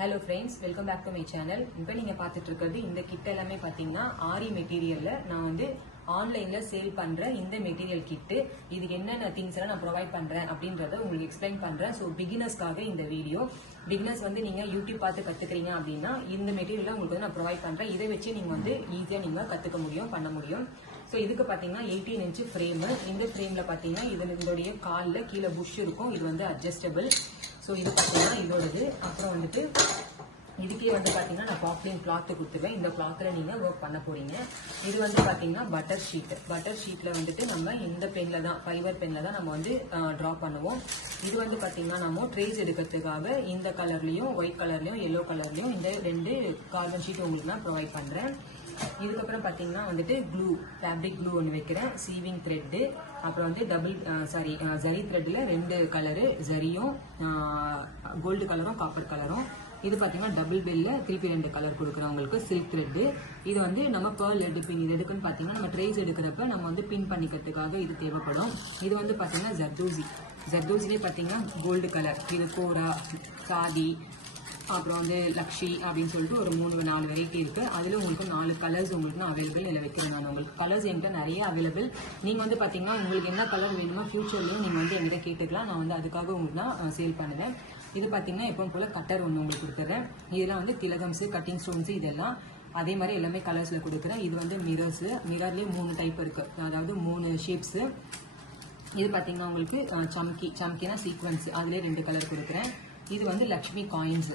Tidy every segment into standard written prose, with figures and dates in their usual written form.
Hello friends, welcome back to my channel. இப்போ நீங்க பார்த்துட்டு இருக்கிறது இந்த கிட் எல்லாமே பாத்தீங்கன்னா ஆரி மெட்டீரியல்ல நான் வந்து ஆன்லைன்ல சேல் பண்ற இந்த மெட்டீரியல் கிட். இதுக்கு என்னென்ன திங்ஸ் எல்லாம் நான் ப்ரொவைட் பண்றேன் அப்படின்றத உங்களுக்கு எக்ஸ்பிளைன் பண்றேன். சோ பிகினர்ஸ்க்காக இந்த வீடியோ. பிகினர்ஸ் வந்து நீங்க யூடியூப் பார்த்து கத்துக்கிறீங்க அப்படின்னா இந்த மெட்டீரியல் உங்களுக்கு வந்து நான் ப்ரொவைட் பண்றேன். இதை வச்சு நீங்க வந்து ஈஸியா நீங்க கத்துக்க முடியும், பண்ண முடியும். ஸோ இதுக்கு பார்த்தீங்கன்னா 18 இன்ச் ஃப்ரேமு. இந்த ஃப்ரேமில் பார்த்தீங்கன்னா இதோடைய காலில் கீழே புஷ் இருக்கும். இது வந்து அட்ஜஸ்டபிள். ஸோ இது பார்த்தீங்கன்னா இதோடது. அப்புறம் வந்துட்டு இதுக்கே வந்து பார்த்தீங்கன்னா நான் பாப்லின் கிளாத்து கொடுத்துருவேன். இந்த கிளாத்தில் நீங்கள் ஒர்க் பண்ண போறீங்க. இது வந்து பார்த்தீங்கன்னா பட்டர் ஷீட். பட்டர் ஷீட்டில் வந்துட்டு நம்ம இந்த பென்னில் தான், ஃபைபர் பென்னில் தான் நம்ம வந்து ட்ரா பண்ணுவோம். இது வந்து பார்த்தீங்கன்னா நம்ம ட்ரேஸ் எடுக்கிறதுக்காக இந்த கலர்லையும் ஒயிட் கலர்லையும் எல்லோ கலர்லையும் இந்த 2 கார்பன் ஷீட் உங்களுக்கு நான் ப்ரொவைட் பண்ணுறேன். இதுக்கப்புறம் பார்த்தீங்கன்னா வந்துட்டு க்ளூ, ஃபேப்ரிக் க்ளூ ஒன்று வைக்கிறேன், சீவிங் த்ரெட்டு, அப்புறம் வந்து ஜரி த்ரெட்டில் 2 கலரு, ஜரியும் கோல்டு கலரும் காப்பர் கலரும். இது பார்த்தீங்கன்னா டபுள் பெல்ல திருப்பி 2 கலர் கொடுக்குறவங்களுக்கு சில்க் த்ரெட்டு. இது வந்து நம்ம பேர்ல் எடுப்பின். இது எதுக்குன்னு பார்த்தீங்கன்னா நம்ம ட்ரேஸ் எடுக்கிறப்ப நம்ம வந்து பின் பண்ணிக்கிறதுக்காக இது தேவைப்படும். இது வந்து பார்த்தீங்கன்னா ஜர்தோசிலே பார்த்தீங்கன்னா கோல்டு கலர். இது கோரா, சாதி, அப்புறம் வந்து லக்ஷி அப்படின்னு சொல்லிட்டு ஒரு 3-4 வெரைட்டி இருக்கு. அதுல உங்களுக்கு 4 கலர்ஸ் உங்களுக்கு நான் அவைலபிள் இதில் வைக்கிறேன். நான் உங்களுக்கு கலர்ஸ் என்கிட்ட நிறைய அவைலபிள். நீங்க வந்து பாத்தீங்கன்னா உங்களுக்கு என்ன கலர் வேணுமோ ஃபியூச்சர்லயும் நீங்க வந்து என்கிட்ட கேட்டுக்கலாம். நான் வந்து அதுக்காக உங்களுக்கு நான் சேல் பண்ணுவேன். இது பாத்தீங்கன்னா எப்பவும் போல கட்டர் ஒன்று உங்களுக்கு கொடுத்துறேன். இதெல்லாம் வந்து திலகம்ஸ், கட்டிங் ஸ்டோன்ஸ், இதெல்லாம் அதே மாதிரி எல்லாமே கலர்ஸ்ல கொடுக்குறேன். இது வந்து மிரர்ஸ். மிரர்லயே 3 டைப் இருக்கு, அதாவது 3 ஷேப்ஸ். இது பாத்தீங்கன்னா உங்களுக்கு சம்கினா சீக்வன்ஸ், அதுலேயே 2 கலர் கொடுக்குறேன். இது வந்து லக்ஷ்மி காயின்ஸ்.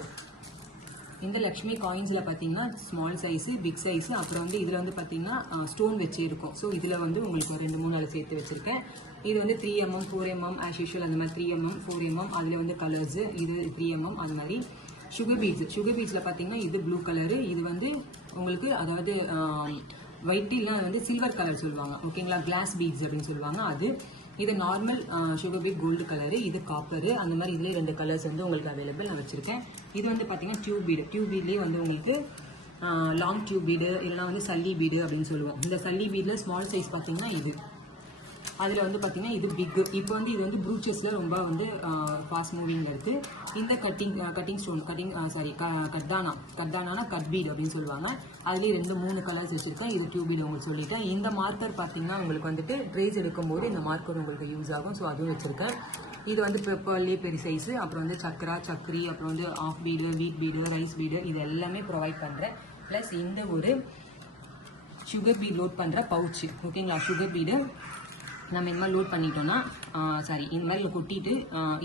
இந்த லக்ஷ்மி காயின்ஸ்ல பாத்தீங்கன்னா ஸ்மால் சைஸ், பிக் சைஸ், அப்புறம் வந்து இதுல வந்து பாத்தீங்கன்னா ஸ்டோன் வச்சு இருக்கும். ஸோ இதுல வந்து உங்களுக்கு 2-3 அதில் சேர்த்து வச்சிருக்கேன். இது வந்து 3mm, 4mm ஆஸ் யூஷுவல், அந்த மாதிரி 3mm, 4mm. அதுல வந்து கலர்ஸ், இது 3mm. அது மாதிரி சுகர் பீட்ஸ்ல பாத்தீங்கன்னா இது ப்ளூ கலரு. இது வந்து உங்களுக்கு அதாவது ஒயிட் இல்ல வந்து சில்வர் கலர் சொல்லுவாங்க, ஓகேங்களா, கிளாஸ் பீட்ஸ் அப்படின்னு சொல்லுவாங்க. அது இது normal sugar bead gold colour, இது காப்பரு. அந்த மாதிரி இதுலேயே 2 கலர்ஸ் வந்து உங்களுக்கு அவைலபிள் நான் வச்சிருக்கேன். இது வந்து பார்த்தீங்கன்னா டியூப் பீட்லேயே வந்து உங்களுக்கு லாங் டியூப் பீடு இல்லைனா வந்து சல்லி பீடு அப்படின்னு சொல்லுவோம். இந்த சல்லி பீடில் ஸ்மால் சைஸ் பார்த்தீங்கன்னா இது, அதில் வந்து பார்த்தீங்கன்னா இது பிக். இப்போ வந்து இது வந்து ப்ரூச்சஸில் ரொம்ப வந்து ஃபாஸ்ட் மூவிங்கில் இருக்குது. இந்த கட்டிங் ஸ்டோன், கட்டானா கட் பீட் அப்படின்னு சொல்லுவாங்க. அதுலேயே 2-3 கலர்ஸ் வச்சுருக்கேன். இது டியூப் பீட் உங்களுக்கு சொல்லிட்டேன். இந்த மார்க்கர் பார்த்தீங்கன்னா உங்களுக்கு வந்துட்டு ட்ரேஸ் எடுக்கும்போது இந்த மார்க்கர் உங்களுக்கு யூஸ் ஆகும். ஸோ அதுவும் வச்சுருக்கேன். இது வந்து பேர்லேயே பெரிய சைஸு. அப்புறம் வந்து சக்கரி, அப்புறம் வந்து ஆஃப் பீடு, வீட் பீடு, ரைஸ் பீடு, இது எல்லாமே ப்ரொவைட் பண்ணுறேன். ப்ளஸ் இந்த ஒரு சுகர் பீட் லோட் பண்ணுற பவுச்சு, ஓகேங்களா. சுகர் பீடு நம்ம இந்த மாதிரி லோட் பண்ணிட்டோம்னா இந்த மாதிரி கொட்டிட்டு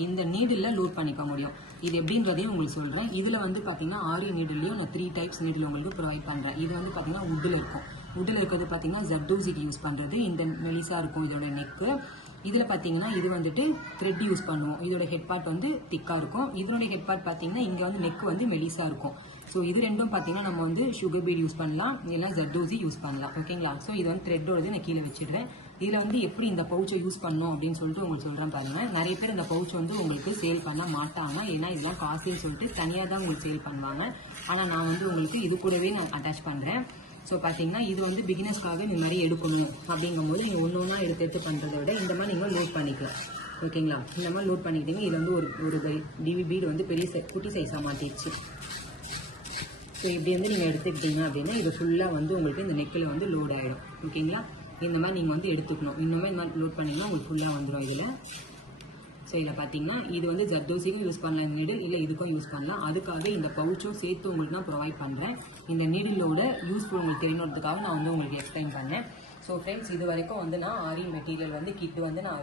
இந்த நீடில் லோட் பண்ணிக்க முடியும். இது எப்படின்றதையும் உங்களுக்கு சொல்கிறேன். இதில் வந்து பார்த்தீங்கன்னா ஆரி நீடிலையும் நான் 3 டைப்ஸ் நீடில் உங்களுக்கு ப்ரொவைட் பண்ணுறேன். இது வந்து பார்த்தீங்கன்னா வுட்டில் இருக்கும். வுட்டில் இருக்கிறது பார்த்தீங்கன்னா ஜர்தோசிக்கு யூஸ் பண்ணுறது. இந்த மெலிசா இருக்கும் இதோட நெக்கு. இதில் பார்த்தீங்கன்னா இது வந்துட்டு த்ரெட் யூஸ் பண்ணுவோம். இதோட ஹெட் பார்ட் வந்து திக்காக இருக்கும். இதனுடைய ஹெட் பார்ட் பார்த்தீங்கன்னா இங்கே வந்து நெக் வந்து மெலிசா இருக்கும். ஸோ இது ரெண்டும் பார்த்தீங்கன்னா நம்ம வந்து சுகர் பீட் யூஸ் பண்ணலாம், இல்லைனா ஜர்தோசி யூஸ் பண்ணலாம், ஓகேங்களா. ஸோ இது வந்து த்ரெட்டோடது நான் கீழே வச்சிடுறேன். இதில் வந்து எப்படி இந்த பவுச்சை யூஸ் பண்ணணும் அப்படின்னு சொல்லிட்டு உங்களுக்கு சொல்கிறேன் பாருங்க. நிறைய பேர் இந்த பவுச் வந்து உங்களுக்கு சேல் பண்ண மாட்டாங்க, ஏன்னா இதெல்லாம் காசுன்னு சொல்லிட்டு தனியாக தான் உங்களுக்கு சேல் பண்ணுவாங்க. ஆனால் நான் வந்து உங்களுக்கு இது கூடவே நான் அட்டாச் பண்ணுறேன். ஸோ பார்த்தீங்கன்னா இது வந்து பிகினர்ஸ்க்காக இந்த மாதிரி எடுக்கணும் அப்படிங்கும்போது நீங்கள் ஒன்றா எடுத்து பண்ணுறதை விட இந்த மாதிரி நீங்கள் லோட் பண்ணிக்கலாம், ஓகேங்களா. இந்த மாதிரி லோட் பண்ணிக்கிட்டீங்க. இது வந்து ஒரு டிவி பீடு வந்து பெரிய குட்டி சைஸாக மாற்றிடுச்சு. ஸோ இப்படி வந்து நீங்கள் எடுத்துக்கிட்டீங்க அப்படின்னா இது ஃபுல்லாக வந்து உங்களுக்கு இந்த நெக்கில் வந்து லோட் ஆகிடும், ஓகேங்களா. இந்த மாதிரி நீங்கள் வந்து எடுத்துக்கணும். இன்னுமே இந்த மாதிரி லோட் பண்ணிங்கன்னா உங்களுக்கு ஃபுல்லாக வந்துடும் இதில். ஸோ இதில் பார்த்தீங்கன்னா இது வந்து ஜர்தோசிக்கும் யூஸ் பண்ணலாம் நீடில், இல்லை இதுக்கும் யூஸ் பண்ணலாம். அதுக்காக இந்த பவுச்சும் சேர்த்து உங்களுக்கு நான் ப்ரொவைட் பண்ணுறேன். இந்த நீடிலோட யூஸ்ஃபுல் உங்களுக்கு தெரியணுன்றதுக்காக நான் வந்து உங்களுக்கு எக்ஸ்பிளைன் பண்ணேன். ஸோ ஃப்ரெண்ட்ஸ், இது வரைக்கும் வந்து நான் ஆரி மெட்டீரியல் வந்து கிட் வந்து நான்